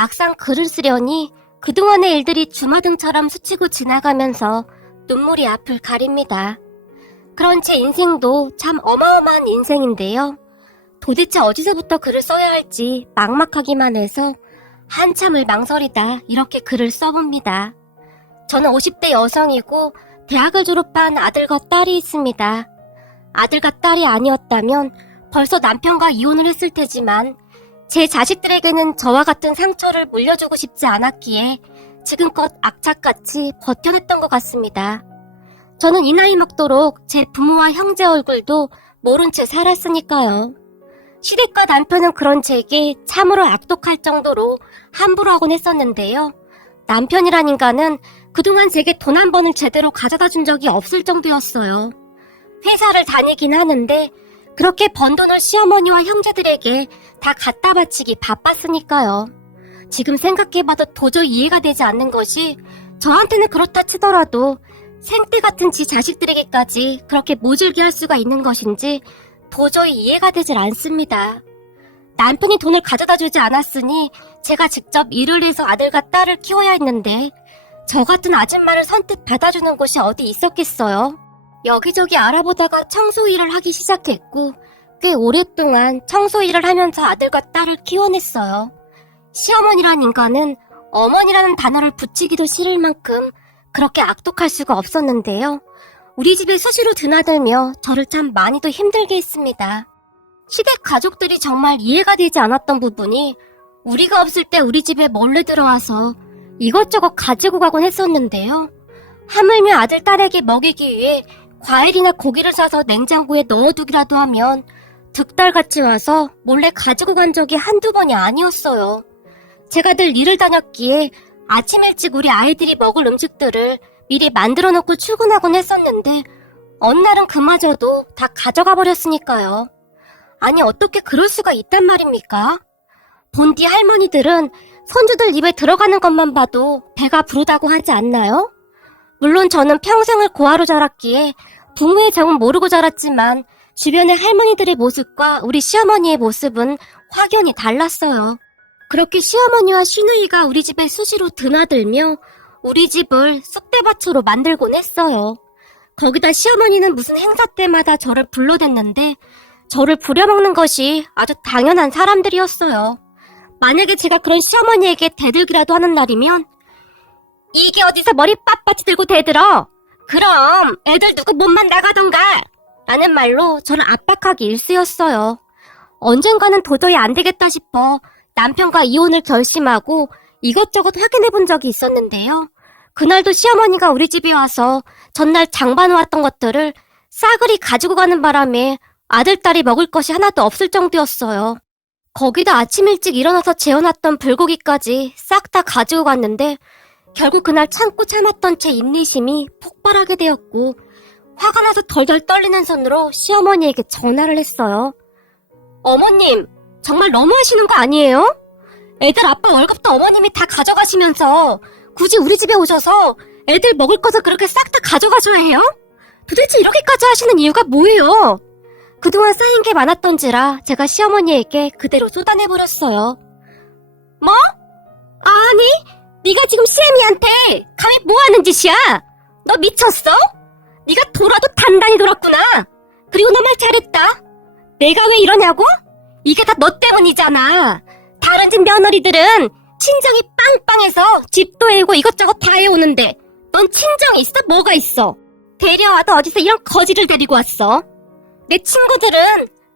막상 글을 쓰려니 그동안의 일들이 주마등처럼 스치고 지나가면서 눈물이 앞을 가립니다. 그런 제 인생도 참 어마어마한 인생인데요. 도대체 어디서부터 글을 써야 할지 막막하기만 해서 한참을 망설이다 이렇게 글을 써봅니다. 저는 50대 여성이고 대학을 졸업한 아들과 딸이 있습니다. 아들과 딸이 아니었다면 벌써 남편과 이혼을 했을 테지만 제 자식들에게는 저와 같은 상처를 물려주고 싶지 않았기에 지금껏 악착같이 버텨냈던 것 같습니다. 저는 이 나이 먹도록 제 부모와 형제 얼굴도 모른 채 살았으니까요. 시댁과 남편은 그런 제게 참으로 악독할 정도로 함부로 하곤 했었는데요. 남편이란 인간은 그동안 제게 돈 한 번을 제대로 가져다 준 적이 없을 정도였어요. 회사를 다니긴 하는데 그렇게 번 돈을 시어머니와 형제들에게 다 갖다 바치기 바빴으니까요. 지금 생각해봐도 도저히 이해가 되지 않는 것이 저한테는 그렇다 치더라도 생떼 같은 지 자식들에게까지 그렇게 모질게 할 수가 있는 것인지 도저히 이해가 되질 않습니다. 남편이 돈을 가져다 주지 않았으니 제가 직접 일을 해서 아들과 딸을 키워야 했는데 저 같은 아줌마를 선뜻 받아주는 곳이 어디 있었겠어요? 여기저기 알아보다가 청소 일을 하기 시작했고 꽤 오랫동안 청소 일을 하면서 아들과 딸을 키워냈어요. 시어머니란 인간은 어머니라는 단어를 붙이기도 싫을 만큼 그렇게 악독할 수가 없었는데요. 우리 집에 수시로 드나들며 저를 참 많이도 힘들게 했습니다. 시댁 가족들이 정말 이해가 되지 않았던 부분이 우리가 없을 때 우리 집에 몰래 들어와서 이것저것 가지고 가곤 했었는데요. 하물며 아들, 딸에게 먹이기 위해 과일이나 고기를 사서 냉장고에 넣어두기라도 하면 득달같이 와서 몰래 가지고 간 적이 한두 번이 아니었어요. 제가 늘 일을 다녔기에 아침 일찍 우리 아이들이 먹을 음식들을 미리 만들어 놓고 출근하곤 했었는데 어느 날은 그마저도 다 가져가 버렸으니까요. 아니 어떻게 그럴 수가 있단 말입니까? 본디 할머니들은 손주들 입에 들어가는 것만 봐도 배가 부르다고 하지 않나요? 물론 저는 평생을 고아로 자랐기에 부모의 정은 모르고 자랐지만 주변의 할머니들의 모습과 우리 시어머니의 모습은 확연히 달랐어요. 그렇게 시어머니와 시누이가 우리 집에 수시로 드나들며 우리 집을 쑥대밭으로 만들곤 했어요. 거기다 시어머니는 무슨 행사 때마다 저를 불러댔는데 저를 부려먹는 것이 아주 당연한 사람들이었어요. 만약에 제가 그런 시어머니에게 대들기라도 하는 날이면 이게 어디서 머리 빳빳이 들고 대들어? 그럼 애들 누구 몸만 나가던가 라는 말로 저를 압박하기 일쑤였어요. 언젠가는 도저히 안 되겠다 싶어 남편과 이혼을 결심하고 이것저것 확인해 본 적이 있었는데요. 그날도 시어머니가 우리 집에 와서 전날 장봐놓았던 것들을 싸그리 가지고 가는 바람에 아들, 딸이 먹을 것이 하나도 없을 정도였어요. 거기다 아침 일찍 일어나서 재워놨던 불고기까지 싹 다 가지고 갔는데 결국 그날 참고 참았던 제 인내심이 폭발하게 되었고 화가 나서 덜덜 떨리는 손으로 시어머니에게 전화를 했어요. 어머님, 정말 너무하시는 거 아니에요? 애들 아빠 월급도 어머님이 다 가져가시면서 굳이 우리 집에 오셔서 애들 먹을 것을 그렇게 싹 다 가져가셔야 해요? 도대체 이렇게까지 하시는 이유가 뭐예요? 그동안 쌓인 게 많았던지라 제가 시어머니에게 그대로 쏟아내버렸어요. 뭐? 아니, 네가 지금 시애미한테 감히 뭐하는 짓이야? 너 미쳤어? 네가 돌아도 단단히 돌았구나. 그리고 너 말 잘했다. 내가 왜 이러냐고? 이게 다 너 때문이잖아. 다른 집 며느리들은 친정이 빵빵해서 집도 해오고 이것저것 다 해오는데 넌 친정이 있어? 뭐가 있어? 데려와도 어디서 이런 거지를 데리고 왔어? 내 친구들은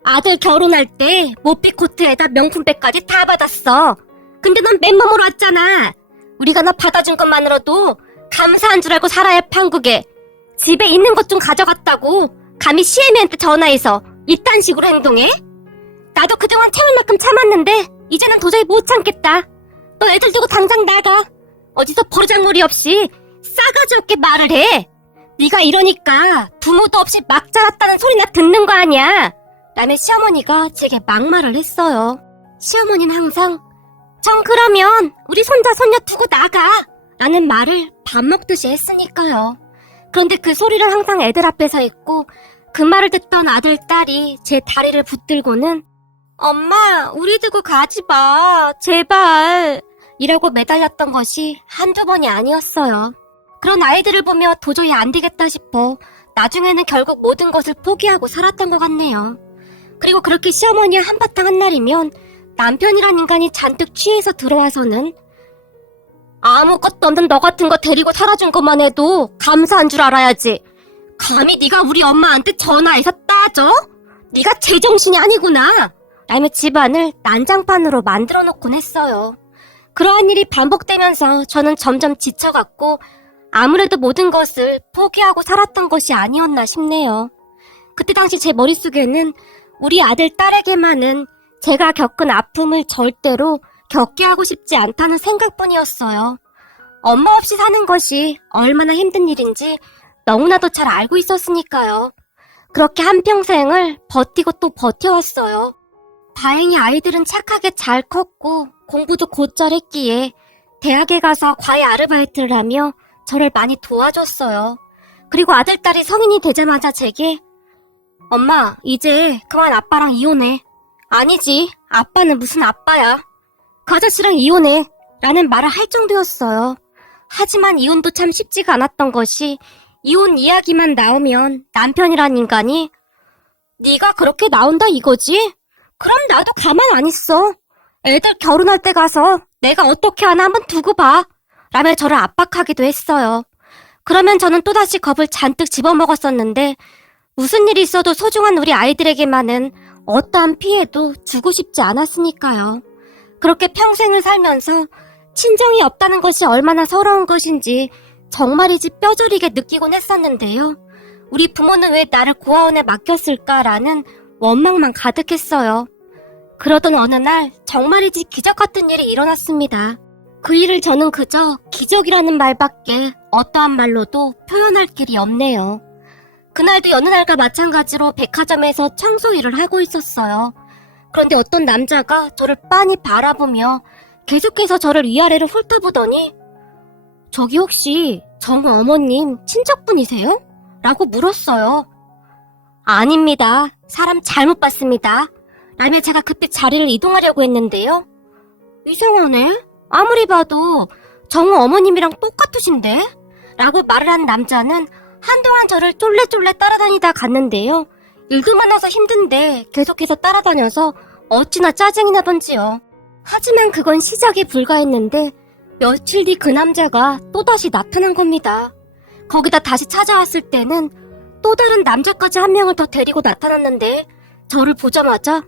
아들 결혼할 때 모피 코트에다 명품백까지 다 받았어. 근데 넌 맨몸으로 왔잖아. 우리가 너 받아준 것만으로도 감사한 줄 알고 살아야 할 판국에 집에 있는 것 좀 가져갔다고 감히 시애미한테 전화해서 이딴 식으로 행동해? 나도 그동안 참을 만큼 참았는데 이제는 도저히 못 참겠다. 너 애들 두고 당장 나가. 어디서 버르장머리 없이 싸가지 없게 말을 해. 네가 이러니까 부모도 없이 막 자랐다는 소리나 듣는 거 아니야. 라며 시어머니가 제게 막말을 했어요. 시어머니는 항상 전 그러면 우리 손자 손녀 두고 나가 라는 말을 밥 먹듯이 했으니까요. 그런데 그 소리를 항상 애들 앞에서 했고 그 말을 듣던 아들, 딸이 제 다리를 붙들고는 엄마, 우리 두고 가지 마. 제발. 이라고 매달렸던 것이 한두 번이 아니었어요. 그런 아이들을 보며 도저히 안 되겠다 싶어 나중에는 결국 모든 것을 포기하고 살았던 것 같네요. 그리고 그렇게 시어머니와 한바탕 한 날이면 남편이란 인간이 잔뜩 취해서 들어와서는 아무것도 없는 너 같은 거 데리고 살아준 것만 해도 감사한 줄 알아야지. 감히 네가 우리 엄마한테 전화해서 따져? 네가 제정신이 아니구나. 라며 집안을 난장판으로 만들어 놓곤 했어요. 그러한 일이 반복되면서 저는 점점 지쳐갔고 아무래도 모든 것을 포기하고 살았던 것이 아니었나 싶네요. 그때 당시 제 머릿속에는 우리 아들 딸에게만은 제가 겪은 아픔을 절대로 겪게 하고 싶지 않다는 생각뿐이었어요. 엄마 없이 사는 것이 얼마나 힘든 일인지 너무나도 잘 알고 있었으니까요. 그렇게 한평생을 버티고 또 버텨왔어요. 다행히 아이들은 착하게 잘 컸고 공부도 곧잘 했기에 대학에 가서 과외 아르바이트를 하며 저를 많이 도와줬어요. 그리고 아들딸이 성인이 되자마자 제게 엄마, 이제 그만 아빠랑 이혼해. 아니지, 아빠는 무슨 아빠야. 그 아저씨랑 이혼해. 라는 말을 할 정도였어요. 하지만 이혼도 참 쉽지가 않았던 것이 이혼 이야기만 나오면 남편이란 인간이 네가 그렇게 나온다 이거지? 그럼 나도 가만 안 있어. 애들 결혼할 때 가서 내가 어떻게 하나 한번 두고 봐. 라며 저를 압박하기도 했어요. 그러면 저는 또다시 겁을 잔뜩 집어먹었었는데 무슨 일이 있어도 소중한 우리 아이들에게만은 어떠한 피해도 주고 싶지 않았으니까요. 그렇게 평생을 살면서 친정이 없다는 것이 얼마나 서러운 것인지 정말이지 뼈저리게 느끼곤 했었는데요. 우리 부모는 왜 나를 고아원에 맡겼을까라는 원망만 가득했어요. 그러던 어느 날 정말이지 기적 같은 일이 일어났습니다. 그 일을 저는 그저 기적이라는 말밖에 어떠한 말로도 표현할 길이 없네요. 그날도 여느 날과 마찬가지로 백화점에서 청소 일을 하고 있었어요. 그런데 어떤 남자가 저를 빤히 바라보며 계속해서 저를 위아래로 훑어보더니 저기 혹시 정우 어머님 친척분이세요? 라고 물었어요. 아닙니다. 사람 잘못 봤습니다. 라며 제가 급히 자리를 이동하려고 했는데요. 이상하네. 아무리 봐도 정우 어머님이랑 똑같으신데? 라고 말을 한 남자는 한동안 저를 쫄래쫄래 따라다니다 갔는데요. 일도 많아서 힘든데 계속해서 따라다녀서 어찌나 짜증이 나던지요. 하지만 그건 시작에 불과했는데 며칠 뒤 그 남자가 또다시 나타난 겁니다. 거기다 다시 찾아왔을 때는 또 다른 남자까지 한 명을 더 데리고 나타났는데 저를 보자마자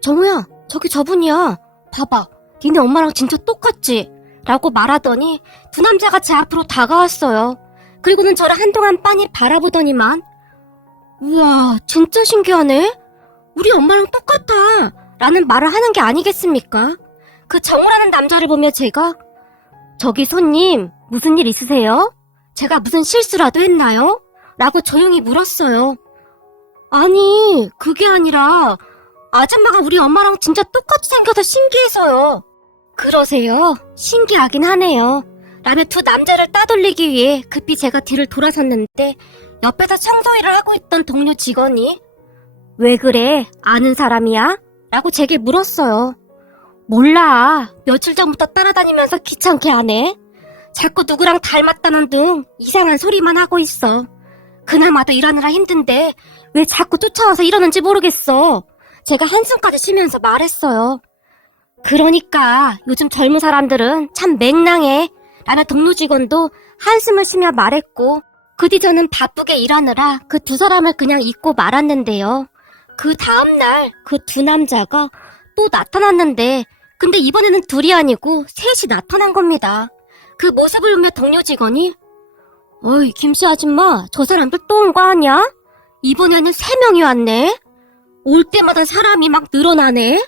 정우야, 저기 저분이야. 봐봐, 니네 엄마랑 진짜 똑같지? 라고 말하더니 두 남자가 제 앞으로 다가왔어요. 그리고는 저를 한동안 빤히 바라보더니만 우와, 진짜 신기하네? 우리 엄마랑 똑같아 라는 말을 하는 게 아니겠습니까? 그 정우라는 남자를 보며 제가 저기 손님, 무슨 일 있으세요? 제가 무슨 실수라도 했나요? 라고 조용히 물었어요. 아니, 그게 아니라 아줌마가 우리 엄마랑 진짜 똑같이 생겨서 신기해서요. 그러세요? 신기하긴 하네요. 라며 두 남자를 따돌리기 위해 급히 제가 뒤를 돌아섰는데 옆에서 청소일을 하고 있던 동료 직원이 왜 그래? 아는 사람이야? 라고 제게 물었어요. 몰라. 며칠 전부터 따라다니면서 귀찮게 하네. 자꾸 누구랑 닮았다는 등 이상한 소리만 하고 있어. 그나마도 일하느라 힘든데 왜 자꾸 쫓아와서 이러는지 모르겠어. 제가 한숨까지 쉬면서 말했어요. 그러니까 요즘 젊은 사람들은 참 맹랑해. 라며 동료 직원도 한숨을 쉬며 말했고 그 뒤 저는 바쁘게 일하느라 그 두 사람을 그냥 잊고 말았는데요. 그 다음날 그 두 남자가 또 나타났는데 근데 이번에는 둘이 아니고 셋이 나타난 겁니다. 그 모습을 보며 동료 직원이 어이 김씨 아줌마 저 사람들 또 온 거 아니야? 이번에는 3명이 왔네. 올 때마다 사람이 막 늘어나네.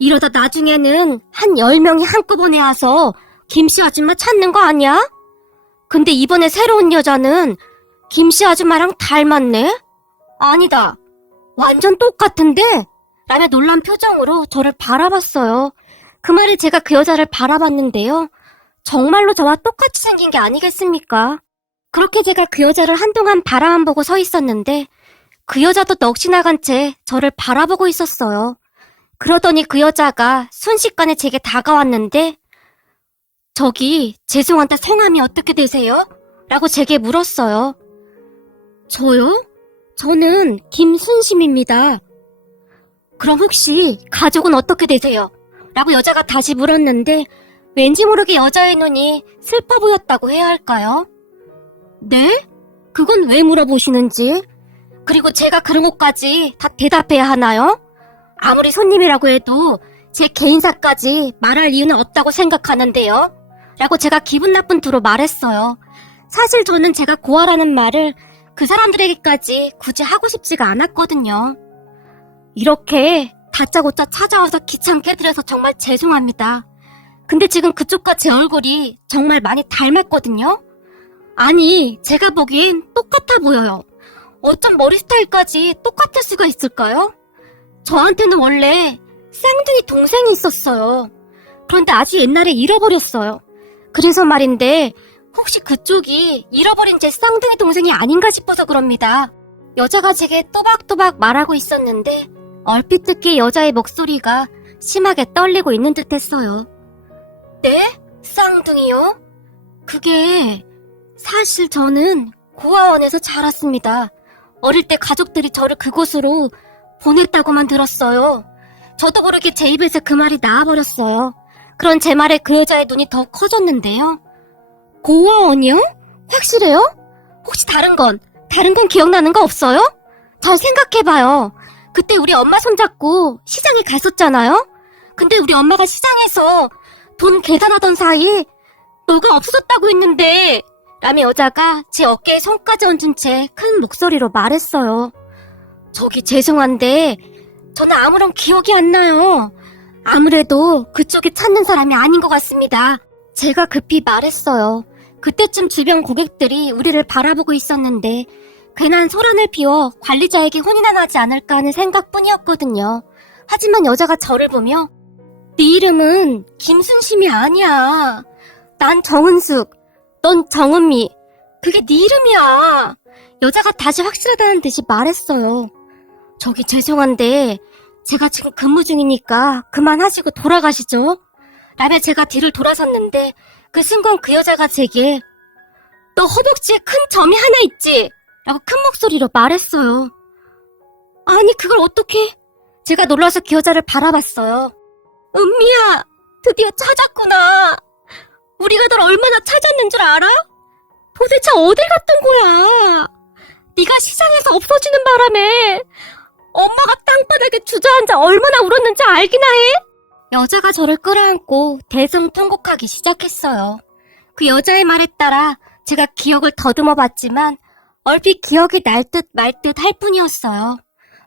이러다 나중에는 한 10명이 한꺼번에 와서 김씨 아줌마 찾는 거 아니야? 근데 이번에 새로운 여자는 김씨 아줌마랑 닮았네? 아니다. 완전 똑같은데? 라며 놀란 표정으로 저를 바라봤어요. 그 말에 제가 그 여자를 바라봤는데요. 정말로 저와 똑같이 생긴 게 아니겠습니까? 그렇게 제가 그 여자를 한동안 바라만 보고 서 있었는데 그 여자도 넋이 나간 채 저를 바라보고 있었어요. 그러더니 그 여자가 순식간에 제게 다가왔는데 저기 죄송한데 성함이 어떻게 되세요? 라고 제게 물었어요. 저요? 저는 김순심입니다. 그럼 혹시 가족은 어떻게 되세요? 라고 여자가 다시 물었는데 왠지 모르게 여자의 눈이 슬퍼 보였다고 해야 할까요? 네? 그건 왜 물어보시는지? 그리고 제가 그런 것까지 다 대답해야 하나요? 아무리 손님이라고 해도 제 개인사까지 말할 이유는 없다고 생각하는데요. 라고 제가 기분 나쁜 투로 말했어요. 사실 저는 제가 고아라는 말을 그 사람들에게까지 굳이 하고 싶지가 않았거든요. 이렇게 다짜고짜 찾아와서 귀찮게 해드려서 정말 죄송합니다. 근데 지금 그쪽과 제 얼굴이 정말 많이 닮았거든요. 아니, 제가 보기엔 똑같아 보여요. 어쩜 머리 스타일까지 똑같을 수가 있을까요? 저한테는 원래 쌍둥이 동생이 있었어요. 그런데 아주 옛날에 잃어버렸어요. 그래서 말인데 혹시 그쪽이 잃어버린 제 쌍둥이 동생이 아닌가 싶어서 그럽니다. 여자가 제게 또박또박 말하고 있었는데 얼핏 듣기에 여자의 목소리가 심하게 떨리고 있는 듯 했어요. 네? 쌍둥이요? 그게 사실 저는 고아원에서 자랐습니다. 어릴 때 가족들이 저를 그곳으로 보냈다고만 들었어요. 저도 모르게 제 입에서 그 말이 나와버렸어요. 그런 제 말에 그 여자의 눈이 더 커졌는데요. 고아원이요? 확실해요? 혹시 다른 건 기억나는 거 없어요? 잘 생각해봐요. 그때 우리 엄마 손잡고 시장에 갔었잖아요? 근데 우리 엄마가 시장에서 돈 계산하던 사이 너가 없어졌다고 했는데 라며 여자가 제 어깨에 손까지 얹은 채 큰 목소리로 말했어요. 저기 죄송한데 저는 아무런 기억이 안 나요. 아무래도 그쪽에 찾는 사람이 아닌 것 같습니다. 제가 급히 말했어요. 그때쯤 주변 고객들이 우리를 바라보고 있었는데 괜한 소란을 피워 관리자에게 혼이나 나지 않을까 하는 생각뿐이었거든요. 하지만 여자가 저를 보며 네 이름은 김순심이 아니야. 난 정은숙, 넌 정은미. 그게 네 이름이야. 여자가 다시 확실하다는 듯이 말했어요. 저기 죄송한데 제가 지금 근무 중이니까 그만하시고 돌아가시죠. 라며 제가 뒤를 돌아섰는데 그 순간 그 여자가 제게 너 허벅지에 큰 점이 하나 있지? 라고 큰 목소리로 말했어요. 아니 그걸 어떻게? 제가 놀라서 그 여자를 바라봤어요. 은미야, 드디어 찾았구나. 우리가 널 얼마나 찾았는 줄 알아? 도대체 어딜 갔던 거야? 네가 시장에서 없어지는 바람에 엄마가 땅바닥에 주저앉아 얼마나 울었는지 알기나 해? 여자가 저를 끌어안고 대성통곡하기 시작했어요. 그 여자의 말에 따라 제가 기억을 더듬어 봤지만 얼핏 기억이 날 듯 말 듯 할 뿐이었어요.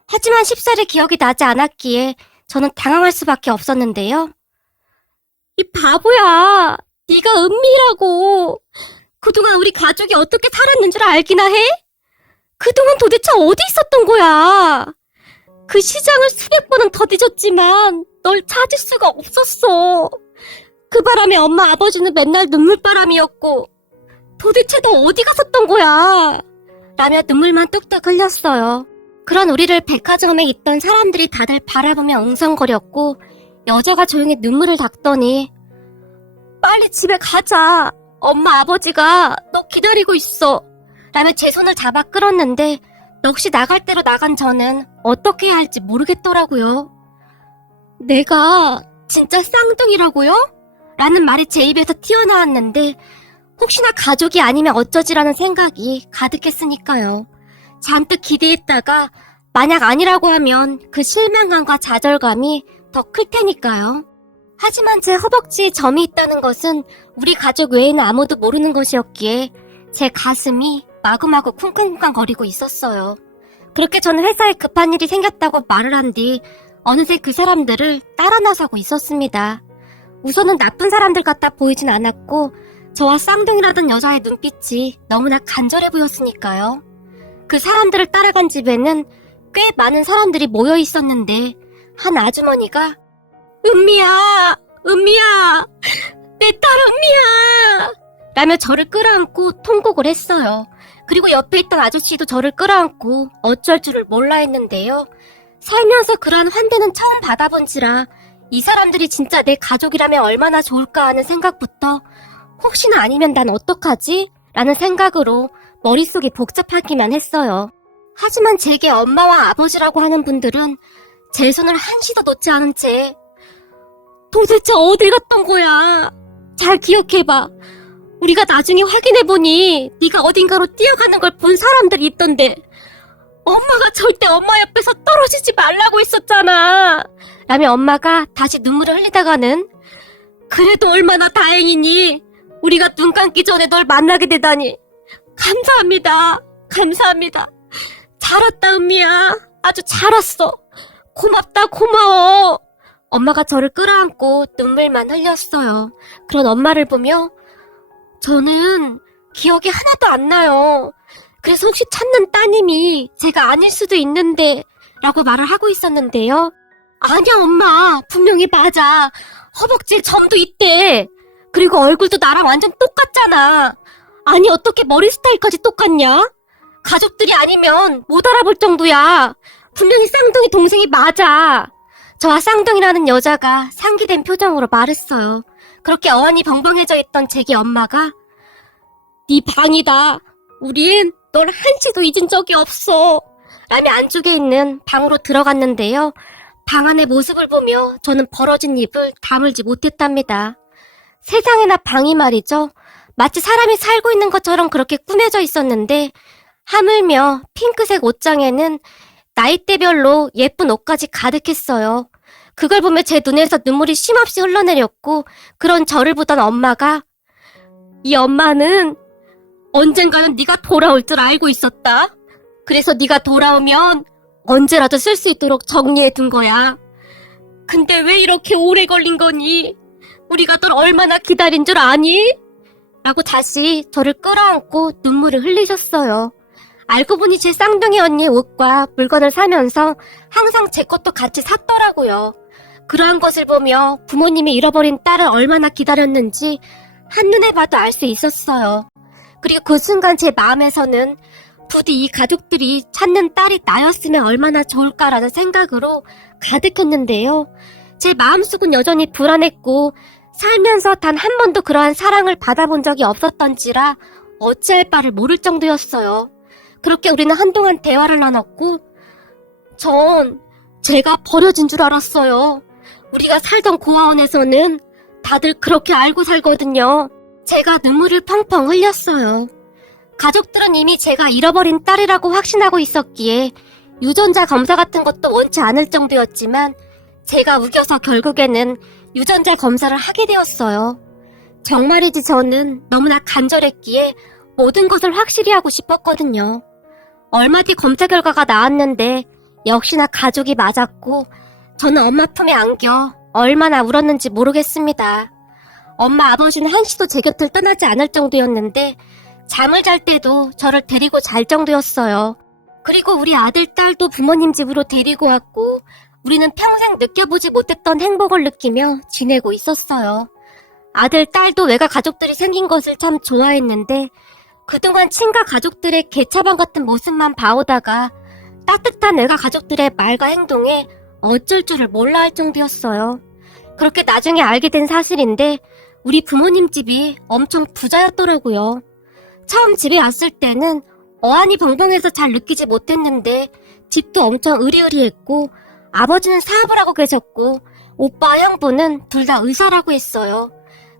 하지만 쉽사리 기억이 나지 않았기에 저는 당황할 수밖에 없었는데요. 이 바보야, 네가 은미라고. 그동안 우리 가족이 어떻게 살았는 줄 알기나 해? 그동안 도대체 어디 있었던 거야? 그 시장을 수백 번은 더 뒤졌지만 널 찾을 수가 없었어. 그 바람에 엄마 아버지는 맨날 눈물바람이었고 도대체 너 어디 갔었던 거야? 라며 눈물만 뚝뚝 흘렸어요. 그런 우리를 백화점에 있던 사람들이 다들 바라보며 웅성거렸고 여자가 조용히 눈물을 닦더니 빨리 집에 가자. 엄마 아버지가 너 기다리고 있어. 라며 제 손을 잡아 끌었는데 넋이 나갈 대로 나간 저는 어떻게 해야 할지 모르겠더라고요. 내가 진짜 쌍둥이라고요? 라는 말이 제 입에서 튀어나왔는데 혹시나 가족이 아니면 어쩌지라는 생각이 가득했으니까요. 잔뜩 기대했다가 만약 아니라고 하면 그 실망감과 좌절감이 더 클 테니까요. 하지만 제 허벅지에 점이 있다는 것은 우리 가족 외에는 아무도 모르는 것이었기에 제 가슴이 마구마구 쿵쾅쿵쾅거리고 있었어요. 그렇게 저는 회사에 급한 일이 생겼다고 말을 한 뒤 어느새 그 사람들을 따라 나서고 있었습니다. 우선은 나쁜 사람들 같아 보이진 않았고 저와 쌍둥이라던 여자의 눈빛이 너무나 간절해 보였으니까요. 그 사람들을 따라간 집에는 꽤 많은 사람들이 모여 있었는데 한 아주머니가 은미야, 은미야, 내 딸 은미야 라며 저를 끌어안고 통곡을 했어요. 그리고 옆에 있던 아저씨도 저를 끌어안고 어쩔 줄을 몰라 했는데요. 살면서 그러한 환대는 처음 받아본지라 이 사람들이 진짜 내 가족이라면 얼마나 좋을까 하는 생각부터 혹시나 아니면 난 어떡하지? 라는 생각으로 머릿속이 복잡하기만 했어요. 하지만 제게 엄마와 아버지라고 하는 분들은 제 손을 한시도 놓지 않은 채 도대체 어딜 갔던 거야? 잘 기억해봐. 우리가 나중에 확인해보니 네가 어딘가로 뛰어가는 걸 본 사람들이 있던데 엄마가 절대 엄마 옆에서 떨어지지 말라고 했었잖아. 라며 엄마가 다시 눈물을 흘리다가는 그래도 얼마나 다행이니. 우리가 눈 감기 전에 널 만나게 되다니. 감사합니다. 감사합니다. 잘 왔다 은미야. 아주 잘 왔어. 고맙다 고마워. 엄마가 저를 끌어안고 눈물만 흘렸어요. 그런 엄마를 보며 저는 기억이 하나도 안 나요. 그래서 혹시 찾는 따님이 제가 아닐 수도 있는데 라고 말을 하고 있었는데요. 아니야 엄마 분명히 맞아. 허벅지에 점도 있대. 그리고 얼굴도 나랑 완전 똑같잖아. 아니 어떻게 머리 스타일까지 똑같냐? 가족들이 아니면 못 알아볼 정도야. 분명히 쌍둥이 동생이 맞아. 저와 쌍둥이라는 여자가 상기된 표정으로 말했어요. 그렇게 어안이 벙벙해져 있던 제게 엄마가 네 방이다. 우린 널 한치도 잊은 적이 없어. 라며 안쪽에 있는 방으로 들어갔는데요. 방 안의 모습을 보며 저는 벌어진 입을 다물지 못했답니다. 세상에나 방이 말이죠. 마치 사람이 살고 있는 것처럼 그렇게 꾸며져 있었는데 하물며 핑크색 옷장에는 나이대별로 예쁜 옷까지 가득했어요. 그걸 보며 제 눈에서 눈물이 쉼없이 흘러내렸고 그런 저를 보던 엄마가 이 엄마는 언젠가는 네가 돌아올 줄 알고 있었다. 그래서 네가 돌아오면 언제라도 쓸 수 있도록 정리해둔 거야. 근데 왜 이렇게 오래 걸린 거니? 우리가 널 얼마나 기다린 줄 아니? 라고 다시 저를 끌어안고 눈물을 흘리셨어요. 알고 보니 제 쌍둥이 언니의 옷과 물건을 사면서 항상 제 것도 같이 샀더라고요. 그러한 것을 보며 부모님이 잃어버린 딸을 얼마나 기다렸는지 한눈에 봐도 알 수 있었어요. 그리고 그 순간 제 마음에서는 부디 이 가족들이 찾는 딸이 나였으면 얼마나 좋을까라는 생각으로 가득했는데요. 제 마음속은 여전히 불안했고 살면서 단 한 번도 그러한 사랑을 받아본 적이 없었던지라 어찌할 바를 모를 정도였어요. 그렇게 우리는 한동안 대화를 나눴고 전 제가 버려진 줄 알았어요. 우리가 살던 고아원에서는 다들 그렇게 알고 살거든요. 제가 눈물을 펑펑 흘렸어요. 가족들은 이미 제가 잃어버린 딸이라고 확신하고 있었기에 유전자 검사 같은 것도 원치 않을 정도였지만 제가 우겨서 결국에는 유전자 검사를 하게 되었어요. 정말이지 저는 너무나 간절했기에 모든 것을 확실히 하고 싶었거든요. 얼마 뒤 검사 결과가 나왔는데 역시나 가족이 맞았고 저는 엄마 품에 안겨 얼마나 울었는지 모르겠습니다. 엄마 아버지는 한시도 제 곁을 떠나지 않을 정도였는데 잠을 잘 때도 저를 데리고 잘 정도였어요. 그리고 우리 아들, 딸도 부모님 집으로 데리고 왔고 우리는 평생 느껴보지 못했던 행복을 느끼며 지내고 있었어요. 아들, 딸도 외가 가족들이 생긴 것을 참 좋아했는데 그동안 친가 가족들의 개차반 같은 모습만 봐오다가 따뜻한 외가 가족들의 말과 행동에 어쩔 줄을 몰라 할 정도였어요. 그렇게 나중에 알게 된 사실인데 우리 부모님 집이 엄청 부자였더라고요. 처음 집에 왔을 때는 어안이 벙벙해서 잘 느끼지 못했는데 집도 엄청 으리으리했고 아버지는 사업을 하고 계셨고 오빠 형부는 둘 다 의사라고 했어요.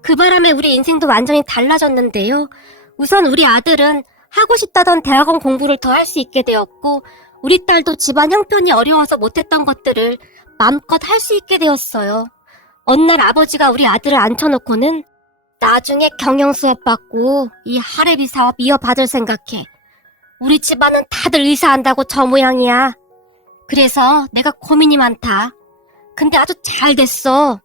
그 바람에 우리 인생도 완전히 달라졌는데요. 우선 우리 아들은 하고 싶다던 대학원 공부를 더 할 수 있게 되었고 우리 딸도 집안 형편이 어려워서 못했던 것들을 마음껏 할 수 있게 되었어요. 어느 날 아버지가 우리 아들을 앉혀놓고는 나중에 경영 수업 받고 이 할애비 사업 이어받을 생각해. 우리 집안은 다들 의사한다고 저 모양이야. 그래서 내가 고민이 많다. 근데 아주 잘 됐어.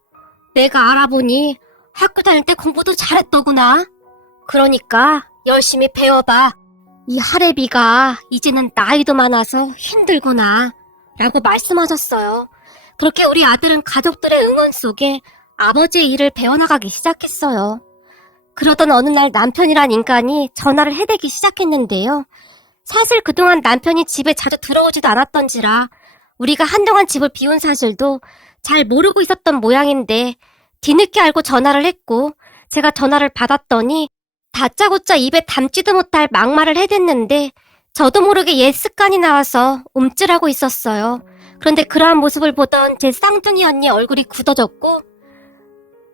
내가 알아보니 학교 다닐 때 공부도 잘했더구나. 그러니까 열심히 배워봐. 이 할애비가 이제는 나이도 많아서 힘들구나. 라고 말씀하셨어요. 그렇게 우리 아들은 가족들의 응원 속에 아버지의 일을 배워나가기 시작했어요. 그러던 어느 날 남편이란 인간이 전화를 해대기 시작했는데요. 사실 그동안 남편이 집에 자주 들어오지도 않았던지라 우리가 한동안 집을 비운 사실도 잘 모르고 있었던 모양인데 뒤늦게 알고 전화를 했고 제가 전화를 받았더니 다짜고짜 입에 담지도 못할 막말을 해댔는데 저도 모르게 옛 습관이 나와서 움찔하고 있었어요. 그런데 그러한 모습을 보던 제 쌍둥이 언니 얼굴이 굳어졌고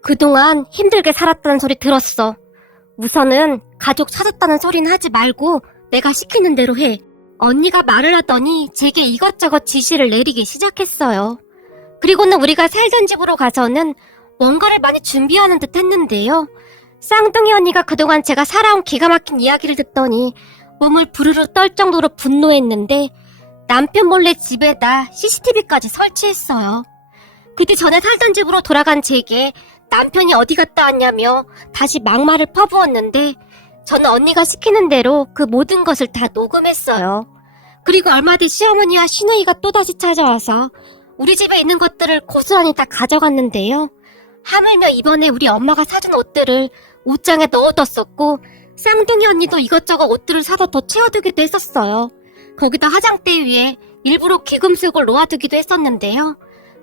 그동안 힘들게 살았다는 소리 들었어. 우선은 가족 찾았다는 소리는 하지 말고 내가 시키는 대로 해. 언니가 말을 하더니 제게 이것저것 지시를 내리기 시작했어요. 그리고는 우리가 살던 집으로 가서는 뭔가를 많이 준비하는 듯 했는데요. 쌍둥이 언니가 그동안 제가 살아온 기가 막힌 이야기를 듣더니 몸을 부르르 떨 정도로 분노했는데 남편 몰래 집에다 CCTV까지 설치했어요. 그때 전에 살던 집으로 돌아간 제게 남편이 어디 갔다 왔냐며 다시 막말을 퍼부었는데 저는 언니가 시키는 대로 그 모든 것을 다 녹음했어요. 그리고 얼마 뒤 시어머니와 시누이가 또다시 찾아와서 우리 집에 있는 것들을 고스란히 다 가져갔는데요. 하물며 이번에 우리 엄마가 사준 옷들을 옷장에 넣어뒀었고 쌍둥이 언니도 이것저것 옷들을 사서 더 채워두기도 했었어요. 거기다 화장대 위에 일부러 귀금속을 놓아두기도 했었는데요.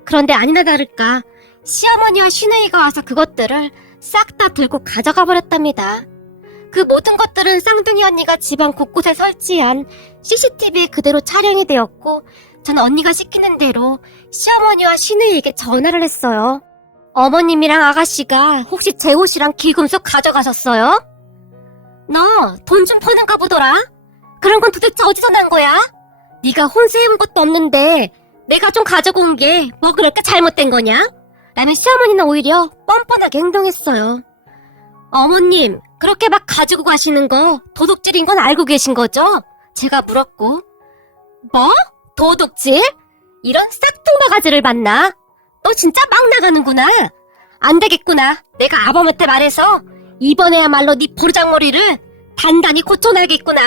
그런데 아니나 다를까 시어머니와 시누이가 와서 그것들을 싹 다 들고 가져가 버렸답니다. 그 모든 것들은 쌍둥이 언니가 집안 곳곳에 설치한 CCTV에 그대로 촬영이 되었고 저는 언니가 시키는 대로 시어머니와 시누이에게 전화를 했어요. 어머님이랑 아가씨가 혹시 제 옷이랑 귀금속 가져가셨어요? 너 돈 좀 퍼는가 보더라? 그런 건 도대체 어디서 난 거야? 네가 혼수해본 것도 없는데 내가 좀 가지고 온 게 뭐 그렇게 잘못된 거냐? 라며 시어머니는 오히려 뻔뻔하게 행동했어요. 어머님, 그렇게 막 가지고 가시는 거 도둑질인 건 알고 계신 거죠? 제가 물었고. 뭐? 도둑질? 이런 싹퉁바가지를 봤나? 너 진짜 막 나가는구나. 안 되겠구나. 내가 아범한테 말해서 이번에야말로 네 보르장머리를 단단히 고쳐놔야겠구나.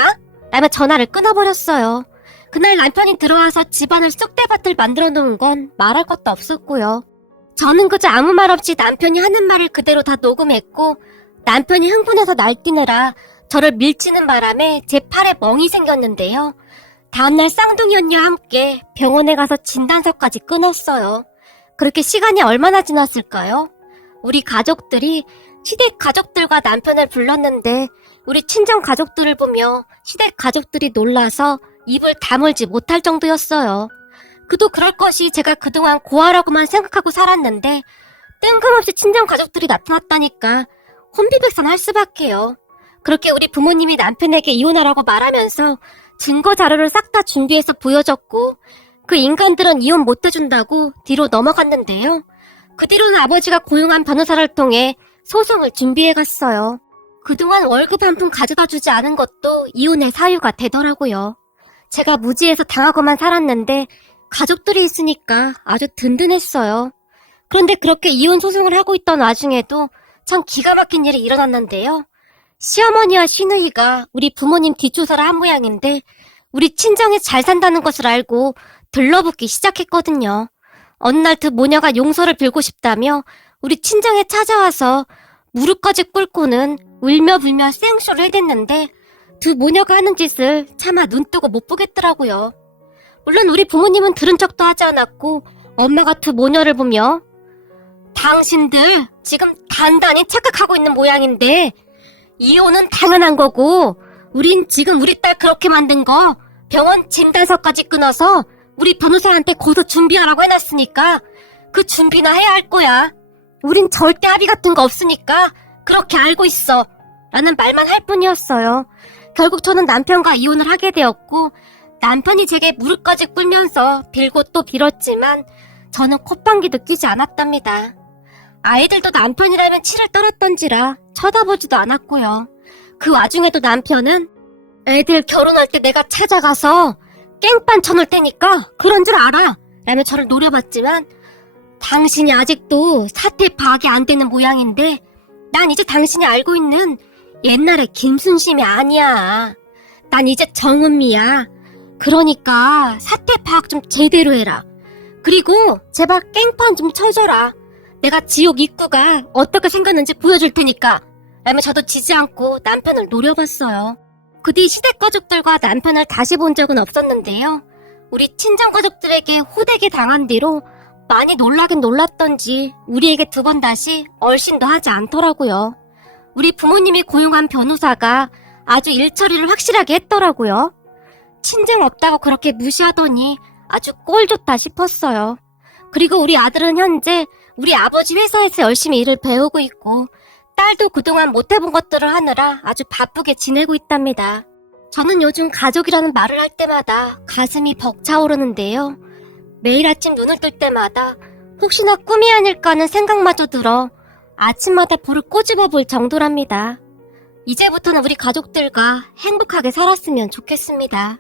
라며 전화를 끊어버렸어요. 그날 남편이 들어와서 집안을 쑥대밭을 만들어 놓은 건 말할 것도 없었고요. 저는 그저 아무 말 없이 남편이 하는 말을 그대로 다 녹음했고 남편이 흥분해서 날뛰느라 저를 밀치는 바람에 제 팔에 멍이 생겼는데요. 다음날 쌍둥이 언니와 함께 병원에 가서 진단서까지 끊었어요. 그렇게 시간이 얼마나 지났을까요? 우리 가족들이 시댁 가족들과 남편을 불렀는데 우리 친정 가족들을 보며 시댁 가족들이 놀라서 입을 다물지 못할 정도였어요. 그도 그럴 것이 제가 그동안 고아라고만 생각하고 살았는데 뜬금없이 친정 가족들이 나타났다니까 혼비백산할 수밖에요. 그렇게 우리 부모님이 남편에게 이혼하라고 말하면서 증거 자료를 싹 다 준비해서 보여줬고 그 인간들은 이혼 못 해준다고 뒤로 넘어갔는데요. 그 뒤로는 아버지가 고용한 변호사를 통해 소송을 준비해갔어요. 그동안 월급 한 푼 가져다 주지 않은 것도 이혼의 사유가 되더라고요. 제가 무지해서 당하고만 살았는데 가족들이 있으니까 아주 든든했어요. 그런데 그렇게 이혼 소송을 하고 있던 와중에도 참 기가 막힌 일이 일어났는데요. 시어머니와 시누이가 우리 부모님 뒷조사를 한 모양인데 우리 친정이 잘 산다는 것을 알고 들러붙기 시작했거든요. 어느 날 두 모녀가 용서를 빌고 싶다며 우리 친정에 찾아와서 무릎까지 꿇고는 울며 불며 생쇼를 해댔는데 두 모녀가 하는 짓을 차마 눈뜨고 못 보겠더라고요. 물론 우리 부모님은 들은 척도 하지 않았고 엄마가 두 모녀를 보며 당신들 지금 단단히 착각하고 있는 모양인데 이혼은 당연한 거고 우린 지금 우리 딸 그렇게 만든 거 병원 진단서까지 끊어서 우리 변호사한테 고소 준비하라고 해놨으니까 그 준비나 해야 할 거야. 우린 절대 합의 같은 거 없으니까 그렇게 알고 있어. 라는 말만 할 뿐이었어요. 결국 저는 남편과 이혼을 하게 되었고 남편이 제게 무릎까지 꿇면서 빌고 또 빌었지만 저는 콧방귀도 끼지 않았답니다. 아이들도 남편이라면 치를 떨었던지라 쳐다보지도 않았고요. 그 와중에도 남편은 애들 결혼할 때 내가 찾아가서 깽판 쳐놓을 테니까 그런 줄 알아 라며 저를 노려봤지만 당신이 아직도 사태 파악이 안 되는 모양인데 난 이제 당신이 알고 있는 옛날의 김순심이 아니야. 난 이제 정은미야. 그러니까 사태 파악 좀 제대로 해라. 그리고 제발 깽판 좀 쳐줘라. 내가 지옥 입구가 어떻게 생겼는지 보여줄 테니까 라며 저도 지지 않고 남편을 노려봤어요. 그 뒤 시댁 가족들과 남편을 다시 본 적은 없었는데요. 우리 친정 가족들에게 호되게 당한 뒤로 많이 놀라긴 놀랐던지 우리에게 두 번 다시 얼씬도 하지 않더라고요. 우리 부모님이 고용한 변호사가 아주 일 처리를 확실하게 했더라고요. 친정 없다고 그렇게 무시하더니 아주 꼴 좋다 싶었어요. 그리고 우리 아들은 현재 우리 아버지 회사에서 열심히 일을 배우고 있고 딸도 그동안 못 해본 것들을 하느라 아주 바쁘게 지내고 있답니다. 저는 요즘 가족이라는 말을 할 때마다 가슴이 벅차오르는데요. 매일 아침 눈을 뜰 때마다 혹시나 꿈이 아닐까 하는 생각마저 들어 아침마다 볼을 꼬집어 볼 정도랍니다. 이제부터는 우리 가족들과 행복하게 살았으면 좋겠습니다.